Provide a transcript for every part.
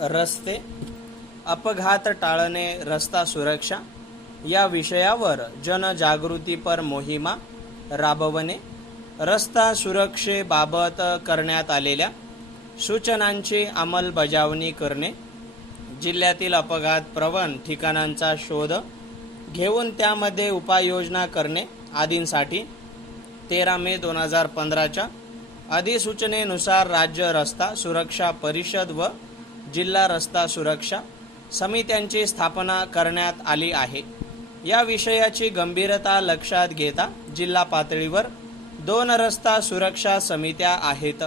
रस्ते अपघात टाळणे रस्ता सुरक्षा या विषयावर जनजागृतीपर मोहिमा राबवणे रस्ता सुरक्षेबाबत करण्यात आलेल्या सूचनांची अंमलबजावणी करणे जिल्ह्यातील अपघात प्रवण ठिकाणांचा शोध घेऊन त्यामध्ये उपाययोजना करणे आदींसाठी तेरा मे दोन हजार पंधराच्या अधिसूचनेनुसार राज्य रस्ता सुरक्षा परिषद व जिल्हा रस्ता सुरक्षा समित्यांची स्थापना करण्यात आली आहे. या विषयाची गंभीरता लक्षात घेता जिल्हा पातळीवर दोन रस्ता सुरक्षा समित्या आहेत.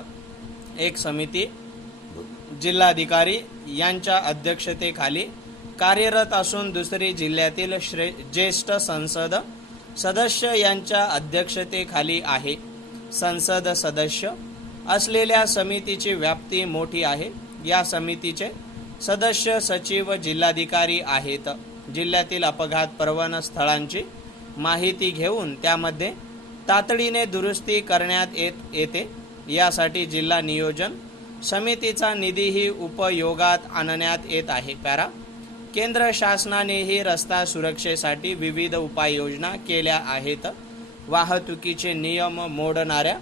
एक समिती जिल्हाधिकारी यांच्या अध्यक्षतेखाली कार्यरत असून दुसरी जिल्ह्यातील श्रे ज्येष्ठ संसद सदस्य यांच्या अध्यक्षतेखाली आहे. संसद सदस्य असलेल्या समितीची व्याप्ती मोठी आहे. या समितीचे सदस्य सचिव जिल्हाधिकारी आहेत. जिल्ह्यातील अपघात प्रवण स्थळांची माहिती घेऊन त्यामध्ये तातडीने दुरुस्ती करण्यात येत येते. यासाठी जिल्हा नियोजन समितीचा निधीही उपयोगात आणण्यात येत आहे. पॅरा केंद्र शासनानेही रस्ता सुरक्षेसाठी विविध उपाययोजना केल्या आहेत. वाहतुकीचे नियम मोडणाऱ्या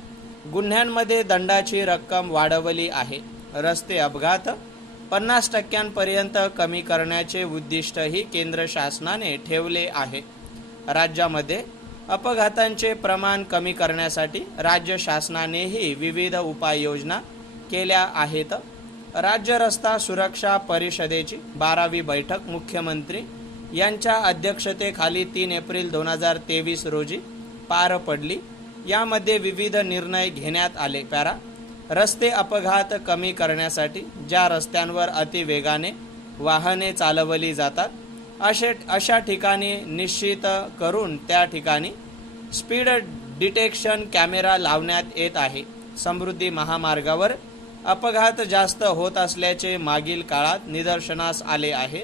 गुन्ह्यांमध्ये दंडाची रक्कम वाढवली आहे. रस्ते अपघात पन्नास टक्क्यांपर्यंत कमी करण्याचे उद्दिष्टही केंद्र शासनाने ठेवले आहे. राज्यामध्ये अपघातांचे प्रमाण कमी करण्यासाठी राज्य शासनानेही विविध उपाययोजना केल्या आहेत. राज्य रस्ता सुरक्षा परिषदेची बारावी बैठक मुख्यमंत्री यांच्या अध्यक्षतेखाली तीन एप्रिल दोन हजार तेवीस रोजी पार पडली. यामध्ये विविध निर्णय घेण्यात आले. पॅरा रस्ते अपघात कमी करण्यासाठी ज्या रस्त्यांवर अतिवेगाने वाहने चालवली जातात असे अशा ठिकाणी निश्चित करून त्या ठिकाणी स्पीड डिटेक्शन कॅमेरा लावण्यात येत आहे. समृद्धी महामार्गावर अपघात जास्त होत असल्याचे मागील काळात निदर्शनास आले आहे.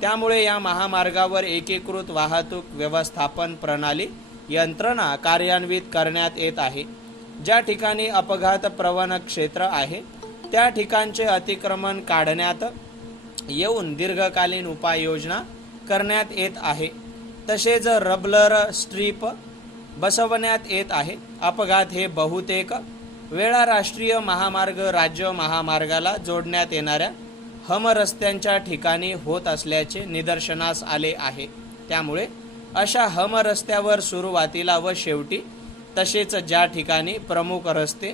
त्यामुळे या महामार्गावर एकीकृत वाहतूक व्यवस्थापन प्रणाली यंत्रणा कार्यान्वित करण्यात येत आहे. ज्या ठिकाणी अपघात प्रवण क्षेत्र आहे त्या ठिकाणचे अतिक्रमण काढण्यात येऊन दीर्घकालीन उपाययोजना करण्यात येत आहे. तसेच रबलर स्ट्रीप बसवण्यात येत आहे. अपघात हे बहुतेक वेळा राष्ट्रीय महामार्ग राज्य महामार्गाला जोडण्यात येणाऱ्या हम रस्त्यांच्या ठिकाणी होत असल्याचे निदर्शनास आले आहे. त्यामुळे अशा हम रस्त्यावर सुरुवातीला व शेवटी तसेच ज्या ठिकाणी प्रमुख रस्ते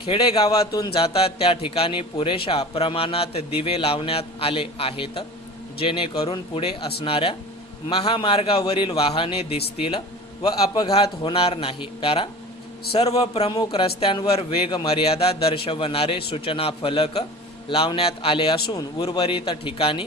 खेडेगावातून जातात त्या ठिकाणी पुरेशा प्रमाणात दिवे लावण्यात आले आहेत जेणेकरून पुढे असणाऱ्या महामार्गावरील वाहने दिसतील व अपघात होणार नाही. पॅरा सर्व प्रमुख रस्त्यांवर वेग मर्यादा दर्शवणारे सूचना फलक लावण्यात आले असून उर्वरित ठिकाणी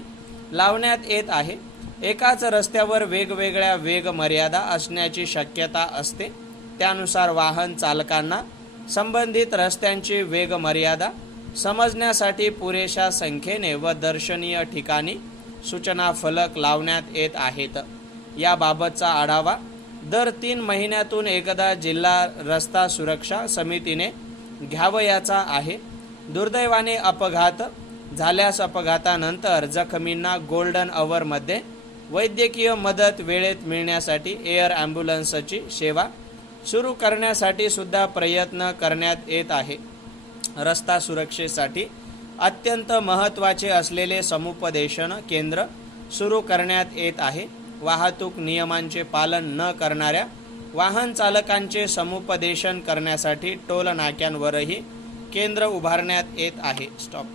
लावण्यात येत आहे. एकाच रस्त्यावर वेगवेगळ्या वेग मर्यादा असण्याची शक्यता असते. त्यानुसार वाहन चालकांना संबंधित रस्त्यांची वेग मर्यादा समजण्यासाठी पुरेशा संख्येने व दर्शनीय ठिकाणी सूचना फलक लावण्यात येत आहेत. याबाबतचा आढावा दर तीन महिन्यातून एकदा जिल्हा रस्ता सुरक्षा समितीने घ्यावयाचा आहे. दुर्दैवाने अपघात झाल्यास अपघातानंतर जखमींना गोल्डन अवरमध्ये वैद्यकीय मदत वेळेत मिळण्यासाठी एअर ॲम्ब्युलन्सची सेवा सुरू करण्यासाठी सुद्धा प्रयत्न करण्यात येत आहे. रस्ता सुरक्षेसाठी अत्यंत महत्त्वाचे असलेले समुपदेशन केंद्र सुरू करण्यात येत आहे. वाहतूक नियमांचे पालन न करणाऱ्या वाहन चालकांचे समुपदेशन करण्यासाठी टोल नाक्यांवरही केंद्र उभारण्यात येत आहे. स्टॉप